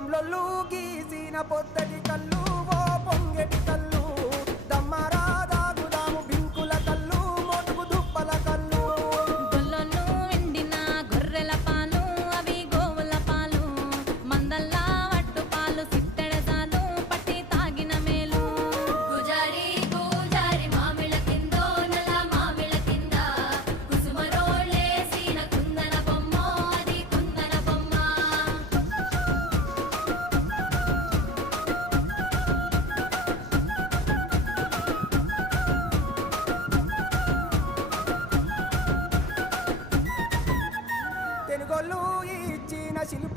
కమ్లొల్లు గీసిన పొద్దటి కళ్ళు ఓ పొంగెటి కళ్ళు దమ్మరా దాగుదాము బింకుల కళ్ళు మోటుకు దుప్పల కళ్ళు గొల్లలు ఎండిన గొర్రెల పాలు అవి గోవుల పాలు మందల్లా వట్టు పాలు సిట్టెడసాలు పట్టి తాగిన మేలు గుజారి గుజారి మామిళ్ళ కిందో నల్ల మామిళ్ళ కింద కుసుమరోలేసిన కుందన బొమ్మ అది కుందన బొమ్మ తెనుగొల్లు ఇచ్చిన శిల్ప